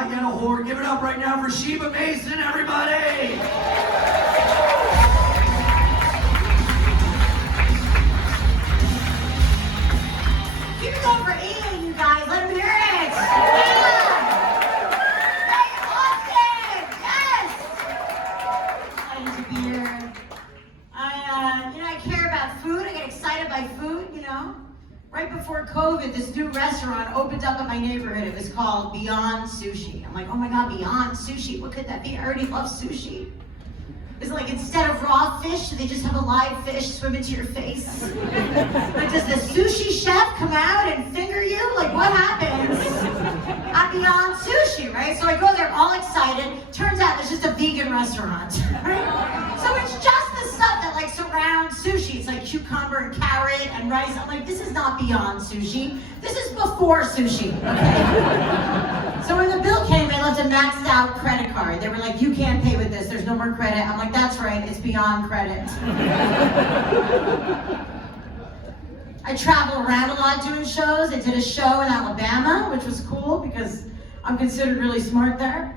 not yet a whore. Give it up right now for Sheba Mason, everybody! Keep it going for Ian, you guys. Let him hear it. Yeah. Hey, Austin. Yes. Excited to be here. I care about food. I get excited by food, you know. Right before COVID, this new restaurant opened up in my neighborhood. It was called Beyond Sushi. I'm like, oh my God, Beyond Sushi. What could that be? I already love sushi. It's like instead of raw fish, they just have a live fish swim into your face. Like, does the sushi chef come out and finger you? Like, what happens at Beyond Sushi, right? So I go there all excited. Turns out it's just a vegan restaurant, right? So it's just the stuff that like surrounds sushi. It's like cucumber and carrot and rice. I'm like, this is not Beyond Sushi. This is before sushi, okay? So when the bill came, I left a maxed out credit card. They were like, you can't pay with this. There's no more credit. I'm like, that's right. It's beyond credit. I travel around a lot doing shows. I did a show in Alabama, which was cool because I'm considered really smart there.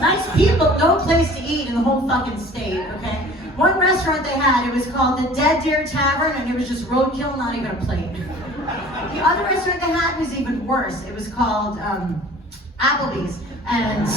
Nice people, no place to eat in the whole fucking state, okay? One restaurant they had, it was called the Dead Deer Tavern, and it was just roadkill, not even a plate. The other restaurant they had was even worse. It was called Applebee's. And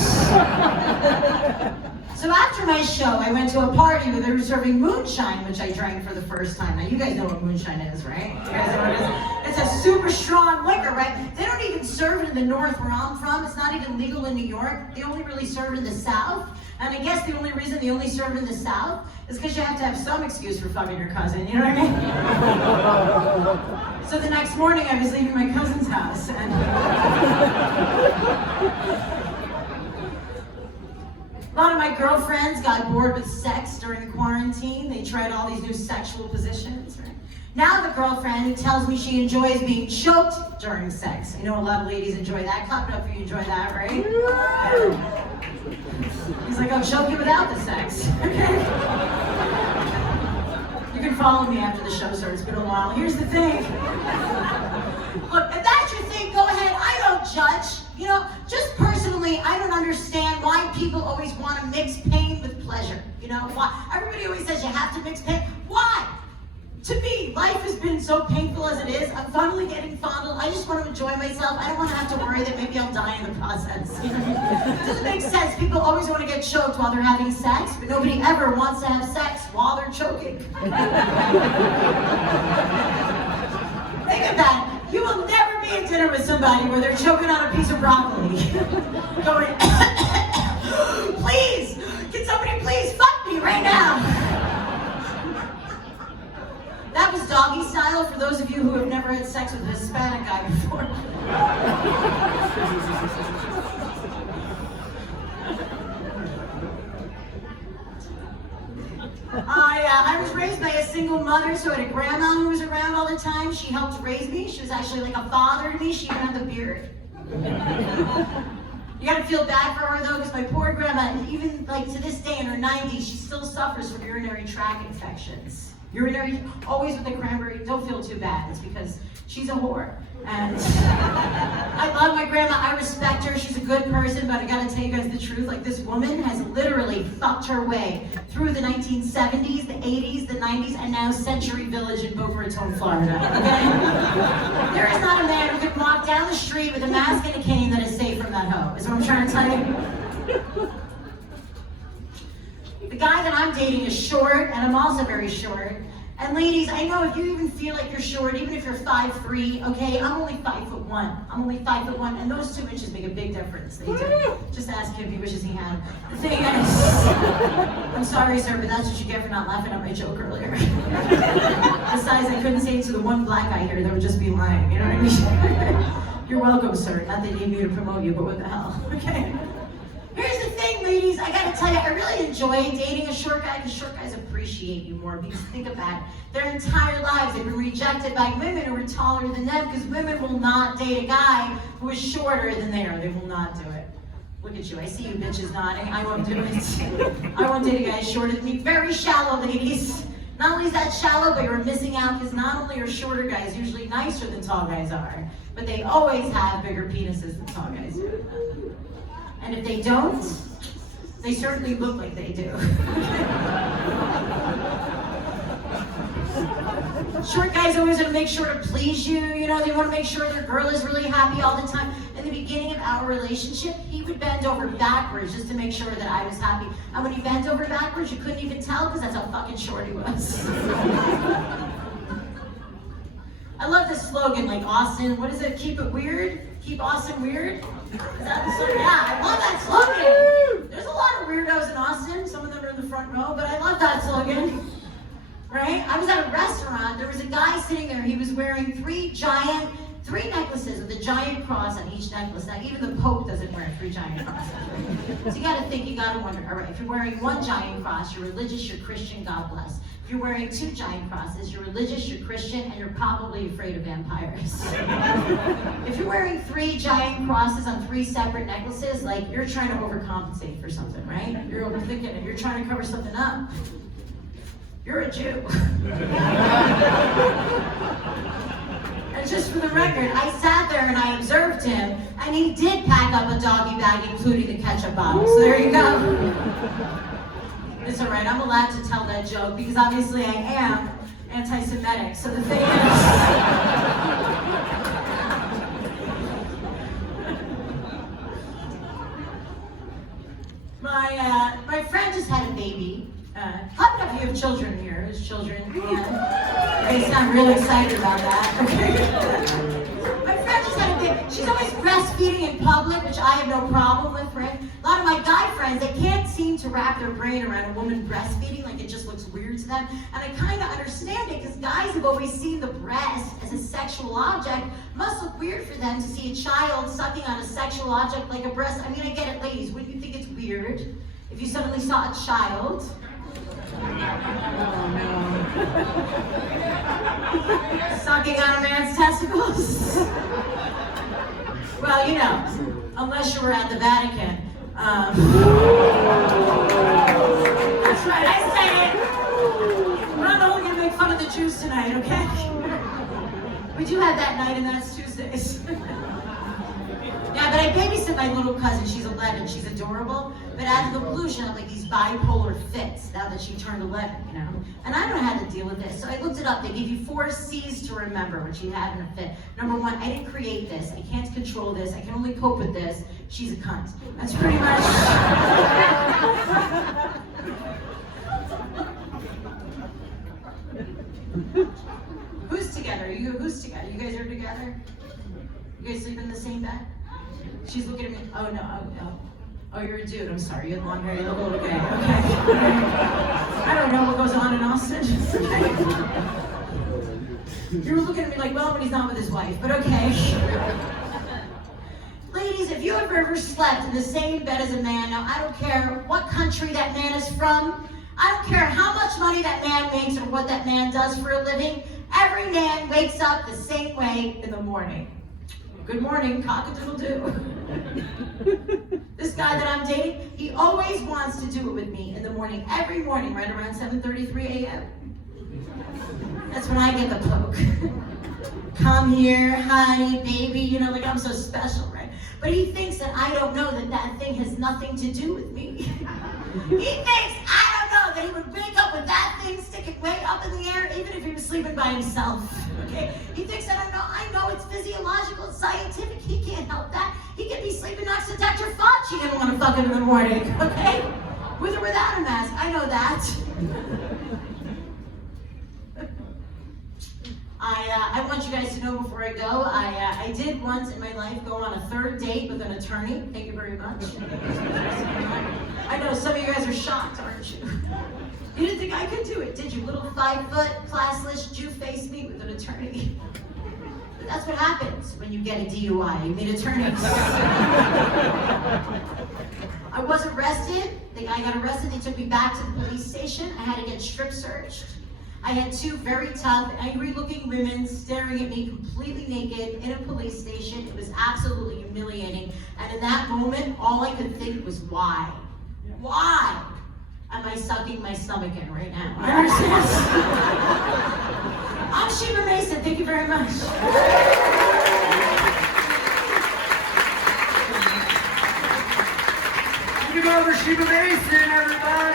so after my show, I went to a party where they were serving moonshine, which I drank for the first time. Now, you guys know what moonshine is, right? You guys know what it is? It's a super strong liquor, right? They don't even serve it in the north where I'm from. It's not even legal in New York. They only really serve it in the south. And I guess the only reason they only serve it in the south is because you have to have some excuse for fucking your cousin, you know what I mean? So the next morning, I was leaving my cousin's house, and a lot of my girlfriends got bored with sex during the quarantine. They tried all these new sexual positions, right? Now the girlfriend tells me she enjoys being choked during sex. I know a lot of ladies enjoy that. Clap it up if you enjoy that, right? He's like, I'll choke you without the sex. Okay. You can follow me after the show starts. It's been a while. Here's the thing. Look, if that's your thing, go ahead. I don't judge. You know, just personally, I don't understand why people always want to mix pain with pleasure. You know, why? Everybody always says you have to mix pain. Why? To me, life has been so painful as it is. I'm finally getting fondled. I just want to enjoy myself. I don't want to have to worry that maybe I'll die in the process. You know? It doesn't make sense. People always want to get choked while they're having sex, but nobody ever wants to have sex while they're choking. Think of that. You will never be at dinner with somebody where they're choking on a piece of broccoli. Going, please, can somebody please fuck me right now? That was doggy style for those of you who have never had sex with a Hispanic guy before. I was raised by a single mother, so I had a grandma who was around all the time. She helped raise me. She was actually like a father to me. She even had the beard. You gotta feel bad for her though, because my poor grandma, even like to this day in her 90s, she still suffers from urinary tract infections. Urinary, always with the cranberry, don't feel too bad. It's because she's a whore. And I love my grandma, I respect her, she's a good person, but I gotta tell you guys the truth, like this woman has literally fucked her way through the 1970s, the 80s, the 90s, and now Century Village in Boca Raton, Florida, okay? There is not a man who can walk down the street with a mask and a cane that is safe from that hoe, is what I'm trying to tell you. The guy that I'm dating is short, and I'm also very short. And ladies, I know if you even feel like you're short, even if you're 5'3", okay, I'm only 5'1". I'm only 5'1", and those 2 inches make a big difference. They do. Just ask him, he wishes he had. The thing is, I'm sorry, sir, but that's what you get for not laughing at my joke earlier. Besides, I couldn't say it to the one black guy here that would just be lying, you know what I mean? You're welcome, sir. Not they need me to promote you, but what the hell, okay? Here's the thing, ladies, I gotta tell you, I really enjoy dating a short guy because short guys appreciate you more. Because think about it, their entire lives they've been rejected by women who are taller than them because women will not date a guy who is shorter than they are. They will not do it. Look at you, I see you bitches nodding. I won't do it. I won't date a guy shorter than me. Very shallow, ladies. Not only is that shallow, but you're missing out because not only are shorter guys usually nicer than tall guys are, but they always have bigger penises than tall guys do. And if they don't, they certainly look like they do. Short guys always want to make sure to please you, you know, they want to make sure their girl is really happy all the time. In the beginning of our relationship, he would bend over backwards just to make sure that I was happy. And when he bent over backwards, you couldn't even tell because that's how fucking short he was. I love this slogan, like Austin, what is it? Keep it weird? Keep Austin weird? Is that the slogan? Yeah, I love that slogan. There's a lot of weirdos in Austin. Some of them are in the front row, but I love that slogan. Right? I was at a restaurant. There was a guy sitting there. He was wearing three necklaces with a giant cross on each necklace. Now, even the Pope doesn't wear 3 giant crosses. Right? So you got to think, you got to wonder, all right, if you're wearing 1 giant cross, you're religious, you're Christian, God bless. If you're wearing 2 giant crosses, you're religious, you're Christian, and you're probably afraid of vampires. If you're wearing 3 giant crosses on 3 separate necklaces, like you're trying to overcompensate for something, right? You're overthinking it. You're trying to cover something up. You're a Jew. And just for the record, I sat there and I observed him, and he did pack up a doggy bag, including the ketchup bottle. So there you go. It's all right, I'm allowed to tell that joke because obviously I am anti-Semitic. So the thing is, my friend just had a baby. How many of you have children here? Who's children? Yeah. They sound real excited about that. Okay. My friend just had a baby. She's always breastfeeding in public, which I have no problem with, right? A lot of my guy friends, they can't seem to wrap their brain around a woman breastfeeding, like it just looks weird to them. And I kind of understand it, because guys have always seen the breast as a sexual object. It must look weird for them to see a child sucking on a sexual object like a breast. I mean, I get it, ladies. Wouldn't you think it's weird if you suddenly saw a child? Oh no. Sucking on a man's testicles? Well, you know, unless you were at the Vatican. That's right, I say it. We're not only going to make fun of the Jews tonight, okay? We do have that night, and that's Tuesdays. Yeah, but I babysit my little cousin. She's 11. She's adorable. But out of the blue, she'll have like these bipolar fits now that she turned 11, you know? And I don't know how to deal with this. So I looked it up. They give you 4 C's to remember when she's having a fit. Number 1, I didn't create this. I can't control this. I can only cope with this. She's a cunt. That's pretty much... Who's together? Who's together? You guys are together? You guys sleep in the same bed? She's looking at me. Oh, no. Oh, you're a dude. I'm sorry. You had long hair. You look a little gay. Okay. I don't know what goes on in Austin. You were looking at me like, well, when he's not with his wife. But okay. Ladies, if you have ever slept in the same bed as a man, now I don't care what country that man is from. I don't care how much money that man makes or what that man does for a living. Every man wakes up the same way in the morning. Good morning, cock-a-doodle-doo. This guy that I'm dating, he always wants to do it with me in the morning, every morning, right around 7:33 a.m. That's when I get the poke. Come here, honey, baby, you know, like I'm so special, right? But he thinks that I don't know that that thing has nothing to do with me. He thinks I don't know that he would wake up with that thing sticking way up in the air, even if he was sleeping by himself. Okay? He thinks that I know it's physiological, it's scientific. He can't help that. He could be sleeping next to Dr. Fauci and want to fuck him in the morning. Okay? With or without a mask. I know that. I want you guys to know before I go, I did once in my life go on a 3rd date with an attorney. Thank you very much. I know some of you guys are shocked, aren't you? You didn't think I could do it, did you? Little 5-foot, classless, Jew-faced me with an attorney. But that's what happens when you get a DUI. You meet attorneys. I was arrested. The guy got arrested. They took me back to the police station. I had to get strip searched. I had 2 very tough, angry-looking women staring at me completely naked in a police station. It was absolutely humiliating. And in that moment, all I could think was, why? Why? am I sucking my stomach in right now? I understand. I'm Sheba Mason. Thank you very much. Give it over Sheba Mason, everybody.